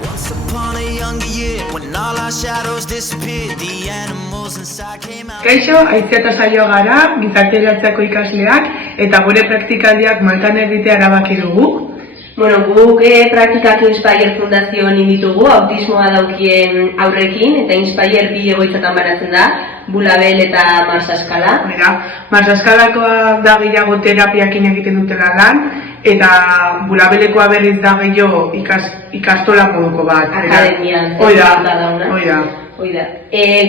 Once upon a younger year, when all our shadows disappeared, the animals inside came out. Kaixo, Aitziar eta Saio gara, gizarteratzeako ikasleak, eta gure praktikaldiak Maltan egitea erabaki dugu. Bueno, guk praktikak Inspire Fundazioan ditugu, autismoa daukien aurrekin, eta Inspire bi egoitzatan banatzen da, Bulabel eta Marsaskala. Marsaskalakoa da gehiago terapiakin egiten dutela lan, eta Bulabelekoa berriz da gehiago ikastola moduko bat. Akademian. Oida.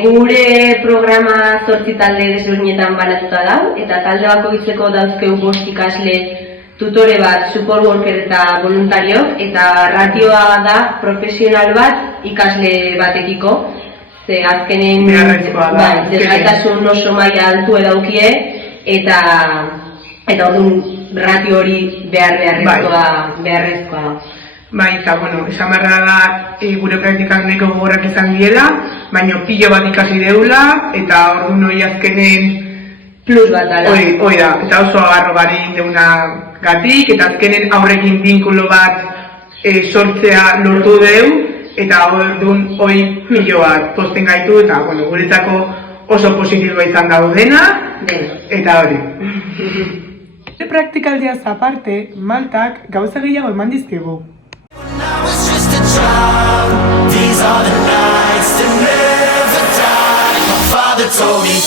Gure programa 8 talde desberdinetan banatuta da, eta talde bakoitzeko dauzkeu 5 ikasle tutore bat, support worker eta voluntariok, eta ratioa da profesional bat ikasle batekiko. Ze azkenen desgaitasun oso maila altu edaukie, eta orduan ratio hori beharrezkoa. Bai, eta esan beharra da gure praktikak nahiko gogorrak izan diela, baina pilo bat ikasi deula, eta orduan hori azkenen plus bat dala. Hoi da, eta oso agarro gari deuna gatik, eta azkenen aurrekin binkulo bat sortzea lortu deu, eta orduan hoi pilo bat posten gaitu, eta guretzako oso positiboa izan daudena, eta hori. Praktikaldiaz aparte, Maltak gauza gehiago eman dizkigu. I was just a child. These are the nights that never die. My father told me.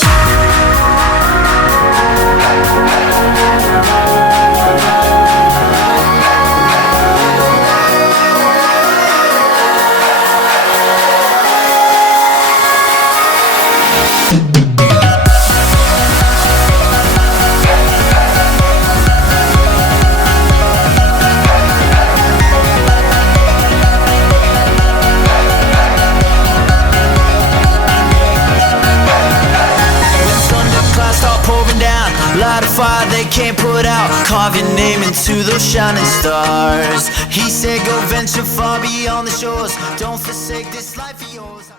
Light a fire they can't put out. Carve your name into those shining stars. He said go venture far beyond the shores. Don't forsake this life of yours.